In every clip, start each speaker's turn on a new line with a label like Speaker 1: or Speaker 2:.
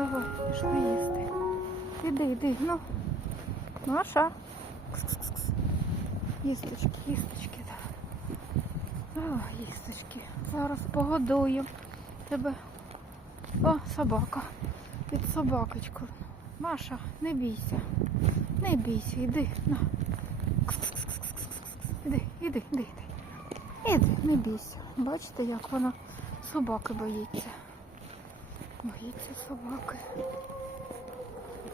Speaker 1: Давай, пішли їсти. Іди, іди, ну. Маша. Кс-кс-кс. Їсточки, їсточки, да. О, їсточки. Зараз погодую. Тебе. О, собака. Під собакочку. Маша, не бійся. Не бійся, іди. На. Кс-кс-кс-кс-кс-кс. Іди, іди, іди, іди. Іди, не бійся. Бачите, як вона собаки боїться. Боїться собаки.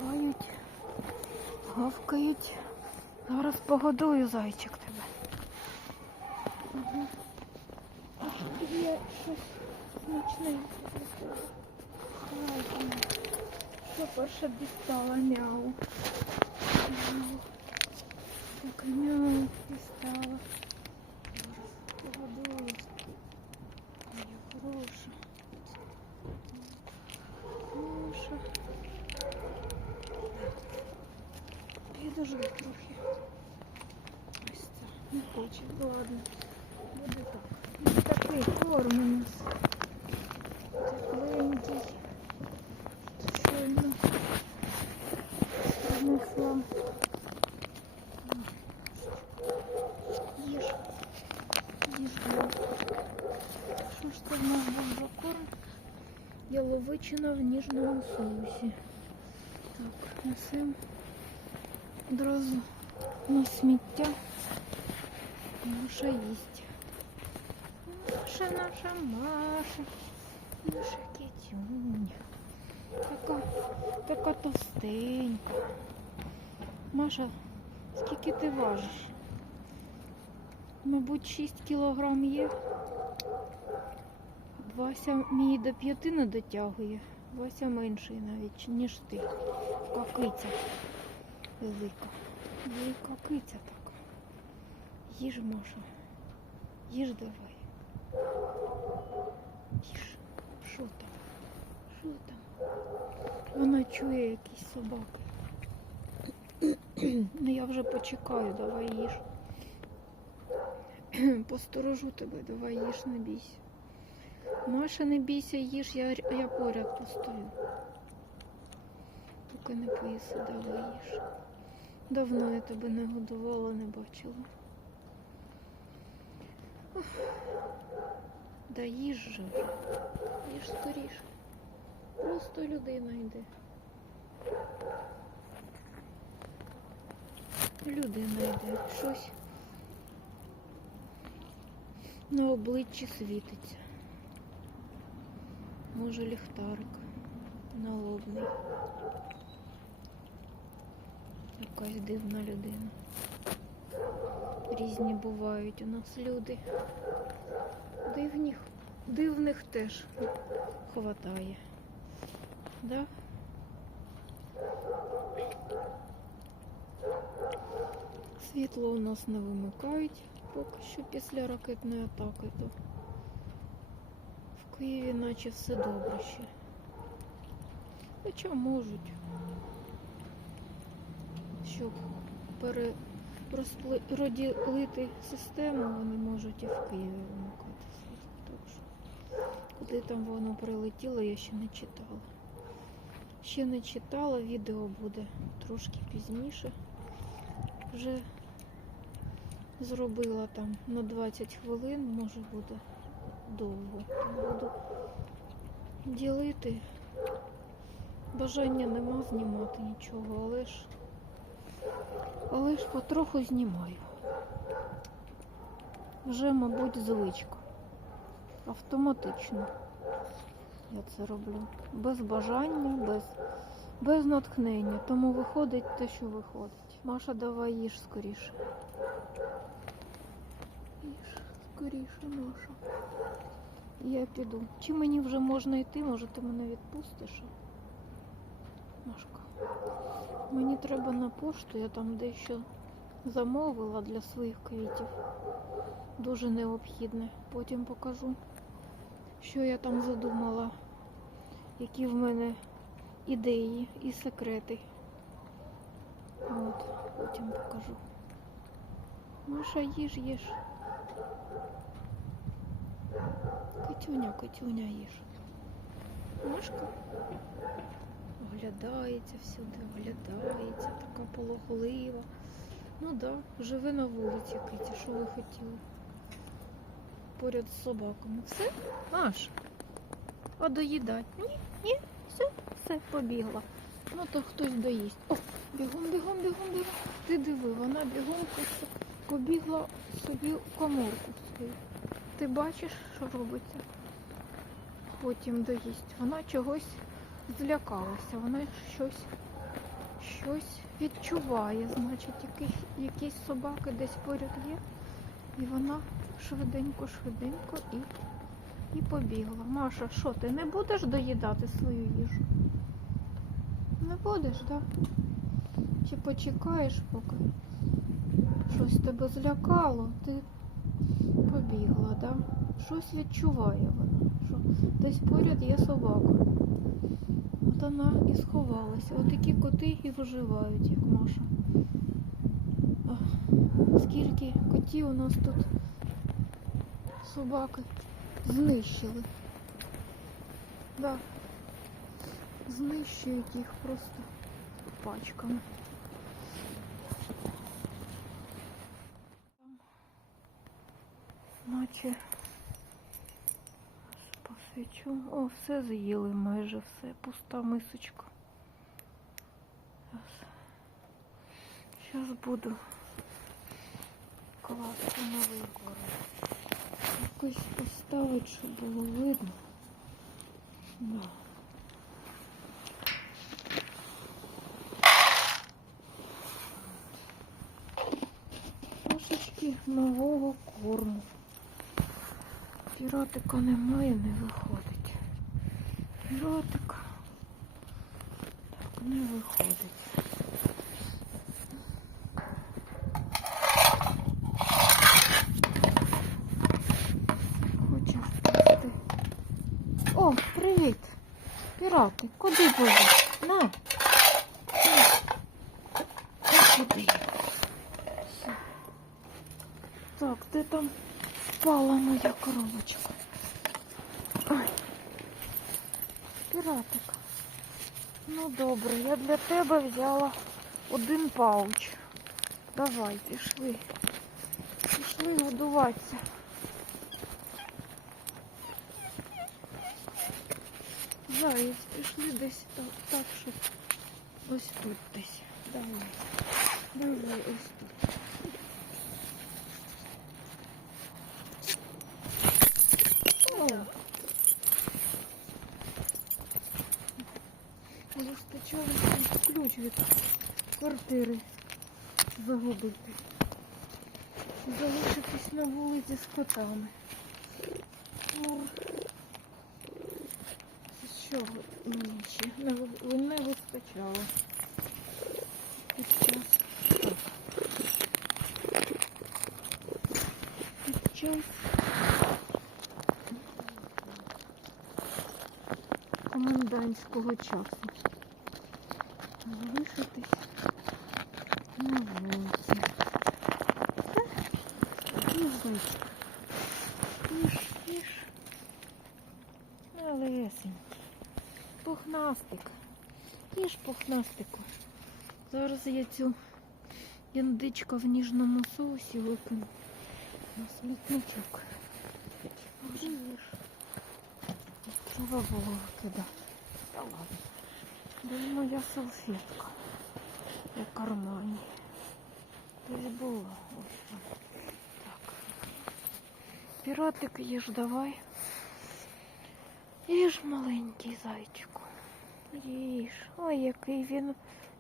Speaker 1: Лають, гавкають. Зараз погодую зайчик тебе. Угу. Є щось смачне? Що перше дістала мяу. Мяу. Так, мяу дістала. Погодую. Моя хороша. Хороша. Підожди трохи. Ось це. Не хоче. Ладно. Буде так. Ось такий корм Яловичина в ніжному соусі. Так, несемо одразу на сміття. Маша їсть. Маша, наша Маша. Наша кітюня. Така, така товстенька. Маша, скільки ти важиш? Мабуть, 6 кілограм є. Вася мій до п'яти не дотягує. Вася менший навіть, ніж ти. Така киця велика. Велика киця така. Їж, Маша. Їж давай. Їж. Що там? Що там? Вона чує якісь собаки. Ну я вже почекаю, давай їж. Посторожу тебе, давай їж, не бійся. Маша, не бійся, їж, я, я поряд постою. Поки не поїси, давай їж. Давно я тебе не годувала, не бачила. Да їж же. Їж скоріше. Просто людина йде. Людина йде. Щось на обличчі світиться. Може ліхтарик налобний. Якась дивна людина. Різні бувають у нас люди. Дивних, дивних теж хватає. Да? Світло у нас не вимикають поки що після ракетної атаки. То Києві наче все добре ще. Хоча можуть, щоб перерозподілити систему, вони можуть і в Києві вимикати світло. Куди там воно прилетіло, я ще не читала. Ще не читала, відео буде трошки пізніше. Вже зробила там на 20 хвилин, може буде довго. Буду ділити. Бажання нема знімати нічого, але ж але ж потроху знімаю. Вже, мабуть, звичка. Автоматично я це роблю. Без бажання, без, без натхнення. Тому виходить те, що виходить. Маша, давай їж скоріше. Їж скоріше, Маша. Я піду. Чи мені вже можна йти? Може ти мене відпустиш? Машка. Мені треба на пошту, я там дещо замовила для своїх квітів. Дуже необхідне. Потім покажу, що я там задумала, які в мене ідеї і секрети. От, потім покажу. Маша, їж, їж. Катюня, Катюня, їж. Машка. оглядається всюди, оглядається, така полохлива. Ну так, да, живе на вулиці, Киті, що ви хотіли? Поряд з собаками. Все? Аж. А доїдать? Ні, ні, все, все, побігла. Ну то хтось доїсть. О, бігом, бігом, бігом, бігом. Ти диви, вона бігом просто побігла собі в коморку свою. Ти бачиш, що робиться? Потім доїсть. Вона чогось злякалася, вона щось, щось відчуває. Значить, якісь, якісь собаки десь поряд є. І вона швиденько, швиденько і, і побігла. Маша, що ти не будеш доїдати свою їжу? Не будеш, так? Чи почекаєш поки? Щось тебе злякало, ти побігла, да? Щось відчуває вона, що десь поряд є собака. От вона і сховалася. От такі коти і виживають, як Маша. Ах, Скільки котів у нас тут собаки знищили. Да. Знищують їх просто пачками. Наче посвічу. О, все з'їли майже все. Пуста мисочка. Зараз буду класти новий корм. Якось поставити, щоб було видно. Да. Трошечки нового корму. Піратика немає, не виходить. Так, не виходить. Хочу впасти. О, привіт! Пірати, куди побіг? На! На. Ось Куди? Все. Так, де там впала моя коробочка? Ой. Піратик. Ну добре, я для тебе взяла один пауч. Давай, пішли. Пішли годуватися. Заєць, пішли десь так, так, щоб ось тут десь. Давай. Давай ось тут. Від квартири загубити. Залишитись на вулиці з котами. Ну, чого мені ще не вистачало під час. Під час комендантського часу. Залишитись на вулиці. І зайчик. Тиш, тиш. Малесенький. Пухнастик. Тиш пухнастику. Зараз я цю яндичка в ніжному соусі викину на смітничок. Вже їж. Треба було викидати. Та ладно. Де моя салфетка? У кармані. Десь була. Так. Піратик їж давай. Їж маленький зайчику. Їж. Ой, який він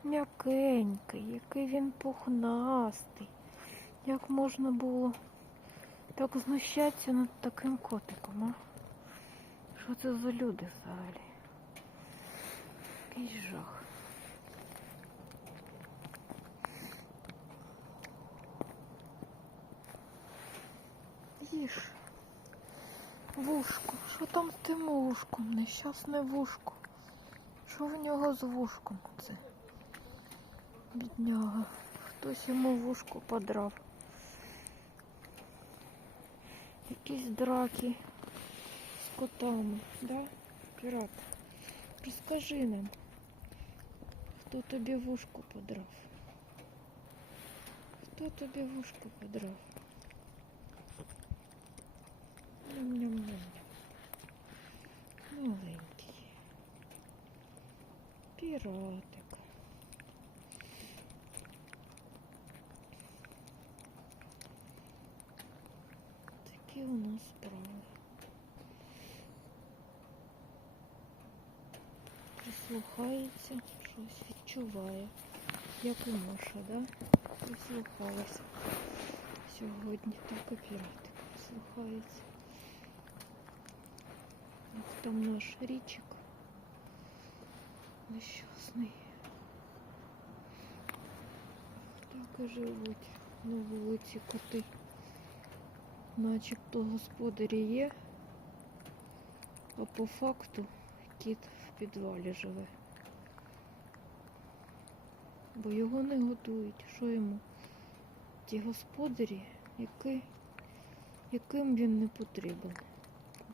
Speaker 1: м'якенький, який він пухнастий. Як можна було так знущатися над таким котиком, а? Що це за люди взагалі? Якийсь жах. Їж. Вушко. Що там з тим вушком? Нещасне вушко. Що в нього з вушком це? Бідняга. Хтось йому вушко подрав. Якісь драки з котами, да? Пірат. Розкажи нам, Хто тобі вушку подрав? Хто тобі вушку подрав? Ням-ням-ням. Маленький. Піратик. Такі у нас справи. Прислухається, щось відчуває. Як у Моша, да? Прислухалася. Сьогодні так і піратик прислухається. Як там наш річик нещасний. Так і живуть на вулиці коти. Начебто господарі є, а по факту кіт в підвалі живе. Бо його не годують. Що йому? Ті господарі, які, яким він не потрібен.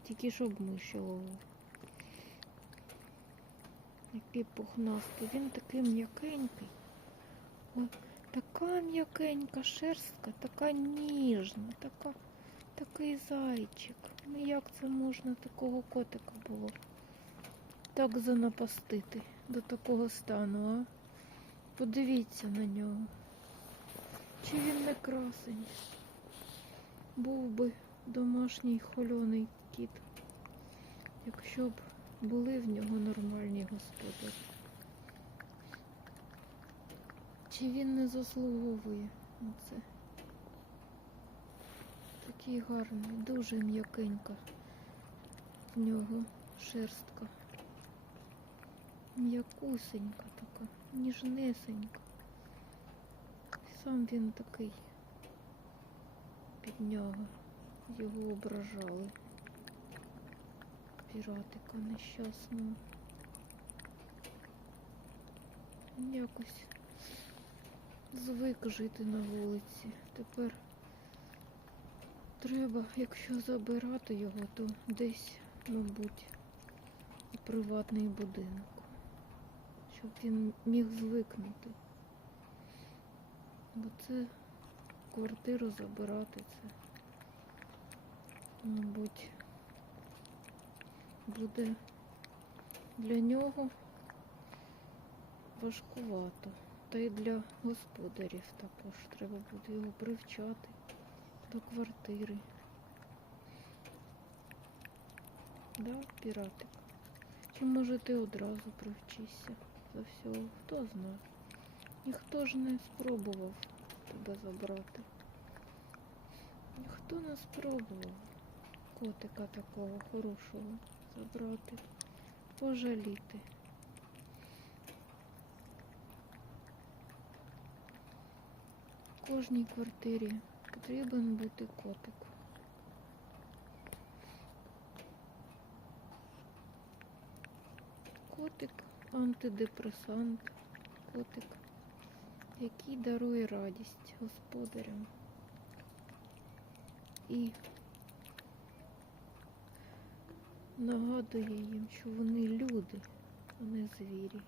Speaker 1: Тільки щоб миші ловив. Який пухнастий. Він такий м'якенький. Ой, така м'якенька шерстка, така ніжна, така, такий зайчик. Ну як це можна такого котика було? Так занапастити до такого стану, а? Подивіться на нього. Чи він не красень? Був би домашній хольоний кіт, якщо б були в нього нормальні господарі. Чи він не заслуговує на це? Такий гарний, дуже м'якенька в нього шерстка. М'якусенька така, ніжнесенька. Сам він такий під нього. Його ображали. Піратика нещасного. Якось звик жити на вулиці. Тепер треба, якщо забирати його, то десь, мабуть, приватний будинок, щоб він міг звикнути. Бо це квартиру забирати це, мабуть, буде для нього важкувато. Та й для господарів також треба буде його привчати до квартири. Да, піратик? Чи може ти одразу привчишся за всього? Хто знає? Ніхто ж не спробував тебе забрати. Ніхто не спробував котика такого хорошого забрати, пожаліти. В кожній квартирі потрібен бути котик. Котик антидепресант, котик, який дарує радість господарям. І нагадує їм, що вони люди, а не звірі.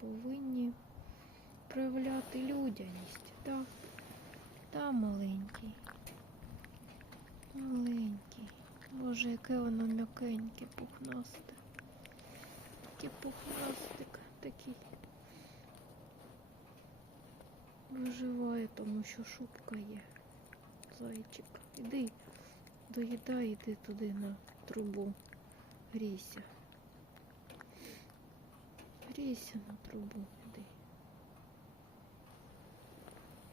Speaker 1: Повинні проявляти людяність. Так, та маленький. Маленький. Боже, яке воно м'якеньке, пухнасте. Такий пухнастик такий. Виживає, тому що шубка є. Зайчик. Іди, доїдай, іди туди на трубу. Грійся. Грійся на трубу, іди.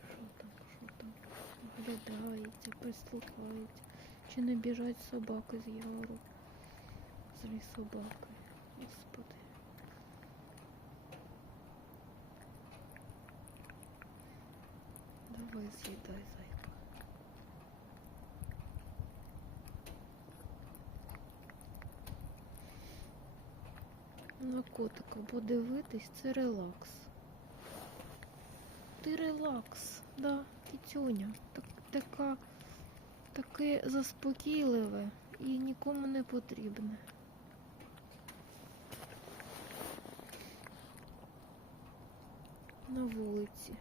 Speaker 1: Що там, що там? Оглядається, прислухається. Чи не біжать собаки з яру? Злі собаки. Господи. Давай з'їдай зайка. На котика подивитись це релакс. Ти релакс, да, кітюня. Так, така, таке заспокійливе і нікому не потрібне. на вулиці.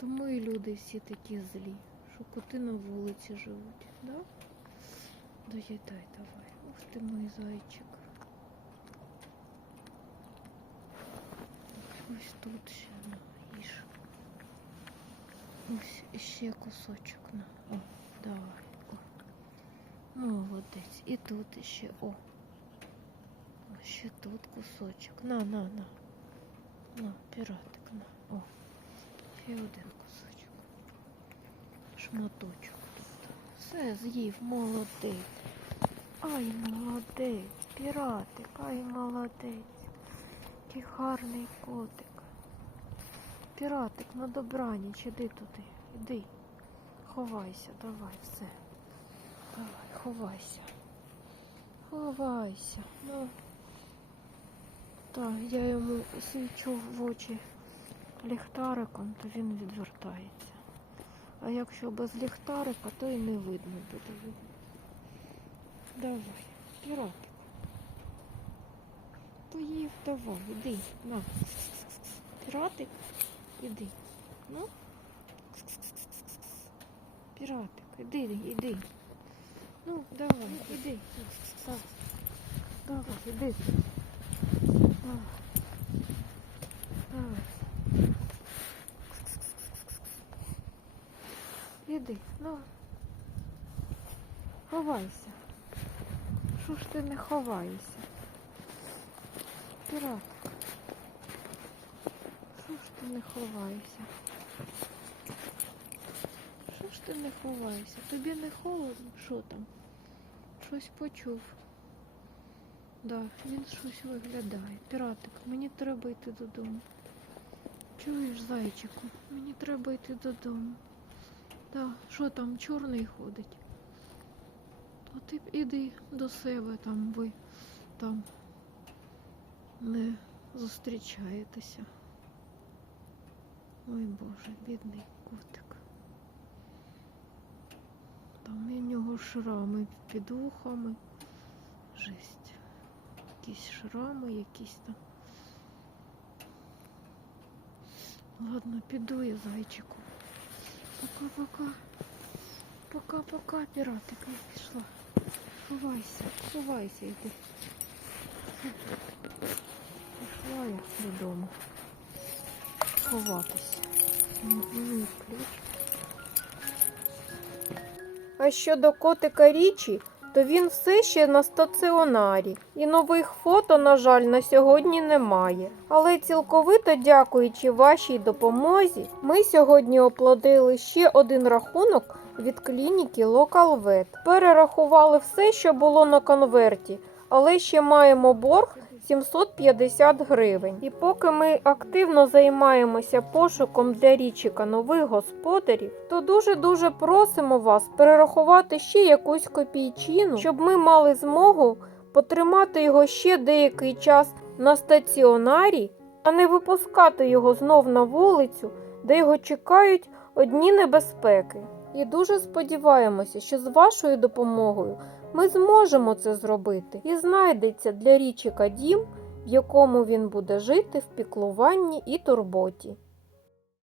Speaker 1: Тому і люди всі такі злі, що коти на вулиці живуть, да? Доїдай давай. Ух ти мій зайчик. Ось тут ще на, їж. Ось ще кусочок на. О, давай. О. Молодець. І тут ще. О. Ще тут кусочок. На, на, на. На, піратик, на. О. Ще один кусочок. Шматочок тут. Все, з'їв, молодець. Ай, молодець, піратик, ай, молодець. Який гарний котик. Піратик, на добраніч, іди туди, іди. Ховайся, давай, все. Давай, ховайся. Ховайся. Ну. Так, я йому свічу в очі ліхтариком, то він відвертається. А якщо без ліхтарика, то і не видно буде. Давай, піратик. Поїв, давай, іди, на. Піратик, іди. Ну. Піратик, іди, іди. Ну, давай, іди. Давай, іди. Давай. Іди, ну. Ховайся. Що ж ти не ховаєшся? Піратик. Що ж ти не ховаєшся? Що ж ти не ховаєшся? Тобі не холодно? Що там? Щось почув. Да, він щось виглядає. Піратик, мені треба йти додому. Чуєш, зайчику? Мені треба йти додому. Да, що там, чорний ходить? То ти б іди до себе там ви там не зустрічаєтеся. Ой Боже, бідний котик. Там і в нього шрами під вухами. Жесть. Якісь шрами, якісь там. Ладно, піду я зайчику. Пока-пока. Пока-пока, піратика пішла. Ховайся, ховайся йди. Пішла я додому. Ховатися. Ну, ну, ключ.
Speaker 2: А щодо котика Річі, то він все ще на стаціонарі, і нових фото, на жаль, на сьогодні немає. Але цілковито дякуючи вашій допомозі, ми сьогодні оплатили ще один рахунок від клініки LocalVet. Перерахували все, що було на конверті, але ще маємо борг 750 гривень. І поки ми активно займаємося пошуком для річика нових господарів, то дуже-дуже просимо вас перерахувати ще якусь копійчину, щоб ми мали змогу потримати його ще деякий час на стаціонарі, а не випускати його знов на вулицю, де його чекають одні небезпеки. І дуже сподіваємося, що з вашою допомогою ми зможемо це зробити і знайдеться для річика дім, в якому він буде жити в піклуванні і турботі.